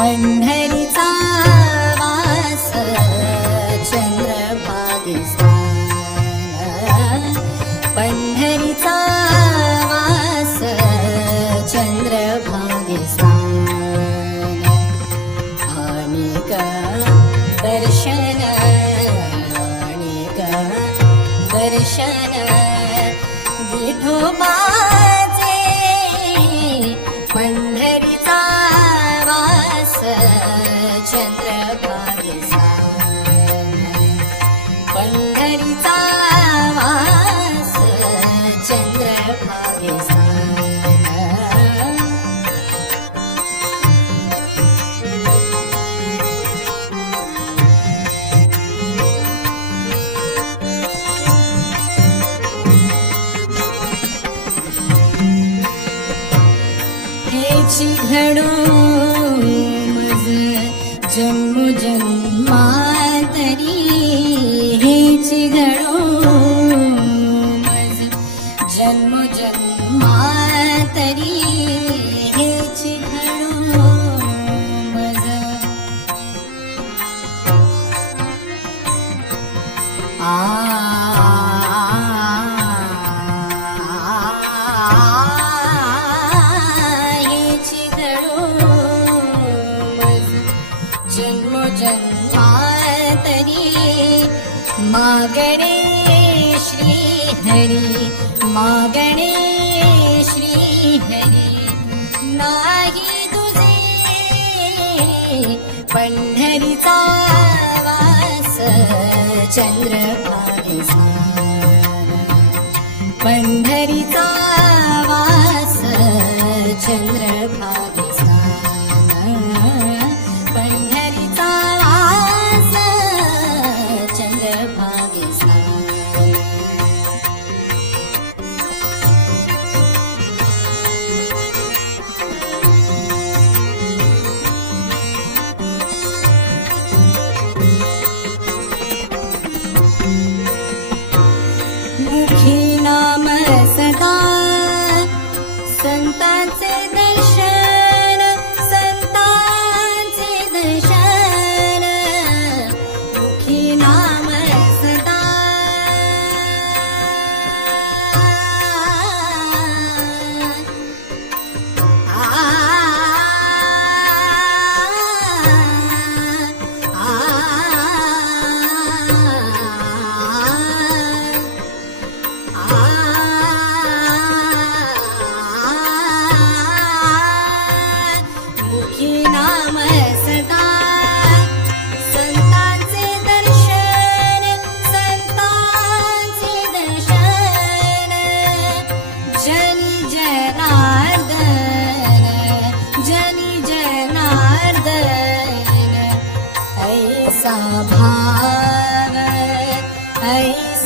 पंढरीचा वास चंद्रभागेस्तान पंढरीचा वास चंद्रभागेस्तान अनेक दर्शन अनेक दर्शन. विठोबाचे હડો મજ જમ જમ માતરી હે છે ઘડો मा गणे श्री मा गणे श्री हरि नी तु पण्ढरितावास चन्द्रपा पण्ढरिता মুখে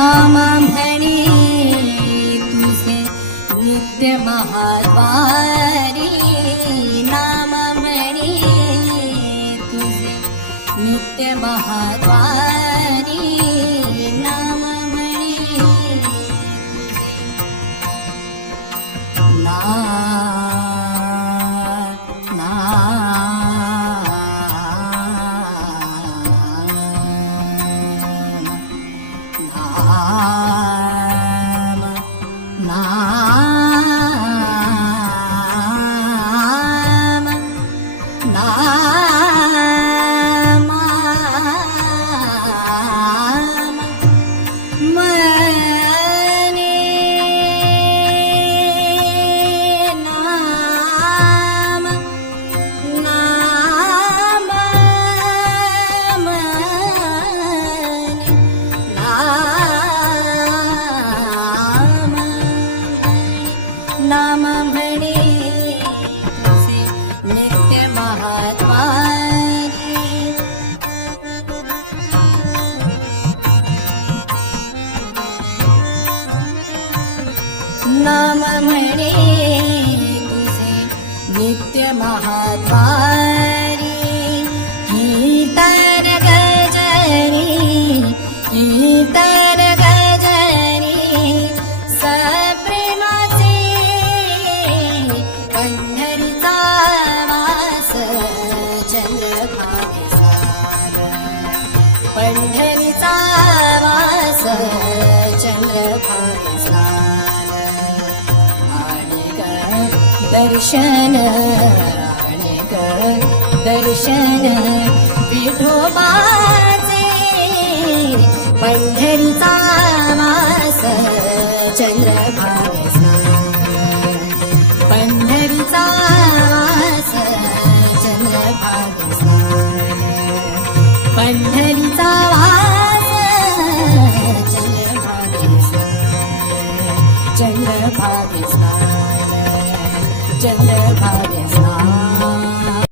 नाम म्हणे तुझे नित्य महाद्वारी नृत्य महात्मा दर्शन दर्शन विठोबाचे पंढरीचा वास चंद्रभाग पंढरीचा वास चंद्रभाग पंढरीचा